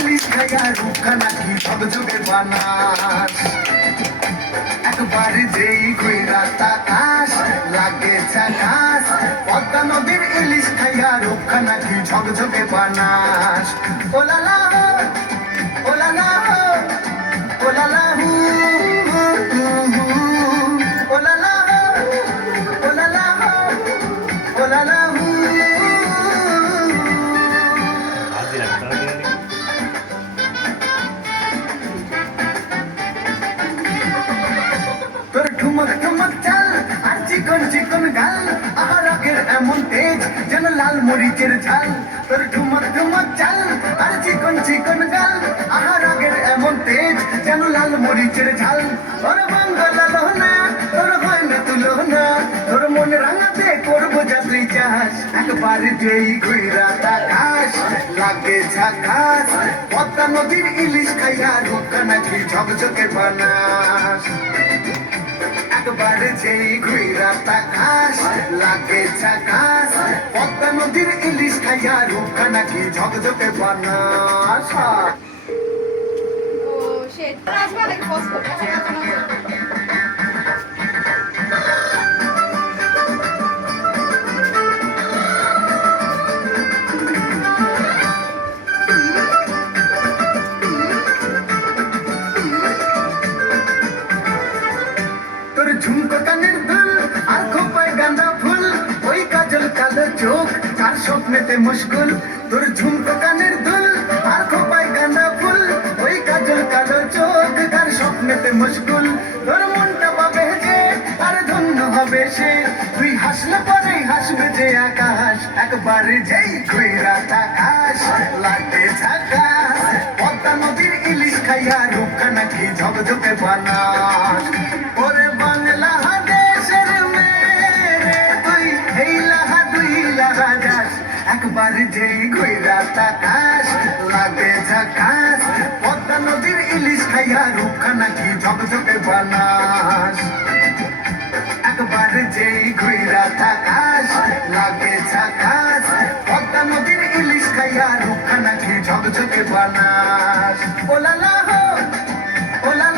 ইলিশ খাইয়া রূপখানা কি ঝকঝকে বানাস একবার যেই ঘুইরা তাকাস লাগে ঝাকাস পদ্মা নদীর ইলিশ খাইয়া রূপখানা কি ঝকঝকে বানাস ooh la la ooh la la ooh la la ooh la la ooh la la ooh la la তোর ঠুমক ঠুমক চাল আর চিকন চিকন গাল আহার আগের এমন তেজ যেন লাল মরিচের ঝাল তোর ঠুমক ঠুমক চাল আর চিকন চিকন গাল আহার আগের এমন তেজ যেন লাল মরিচের ঝাল তোর বাংলা লোহনা তোর হয় না তুলনা তোর মনে রাঙাতে করবো যা তুই চাস একবার যেই ঘুইরা তাকাস লাগে ঝাকাস পদ্মা নদীর ইলিশ খাইয়া রূপখানা কি ঝকঝকে বানাস একবার যেই ঘুইরা তাকাস লাগে ঝাকাস পদ্মা নদীর ইলিশ খাইয়া রূপখানা কি ঝকঝকে বানাস ও শিট রাজমা লাইক পজ করতে তোর ঝুমকো কানের দুল আর খোপায় গাঁদা ফুল ওই কাজল কালো চোখ আর স্বপ্নেতে মুশকুল তোর ঝুমকো কানের দুল আর খোপায় গাঁদা ফুল ওই কাজল কালো চোখ আর স্বপ্নেতে মুশকুল তোর মনটা পাবে যে আর ধন্য হবে সে তুই হাসলে পরে হাসবে যে আকাশ একবার যেই ঘুইরা তাকাস লাগে ঝাকাস পদ্মা নদীর ইলিশ খাইয়া রূপখানা কি ঝকঝকে বানাস ওরে বাংলা দেশের মেরে তুই এই লাহা দুই লাহা যাস একবার যেই ঘুইরা তাকাস লাগে ঝাকাস পদ্মা নদীর ইলিশ খাইয়া রূপখানা কি ঝকঝকে বানাস একবার যেই ঘুইরা তাকাস লাগে ঝাকাস পদ্মা নদীর ইলিশ খাইয়া রূপখানা কি ঝকঝকে বানাস ওলালা হো ওলা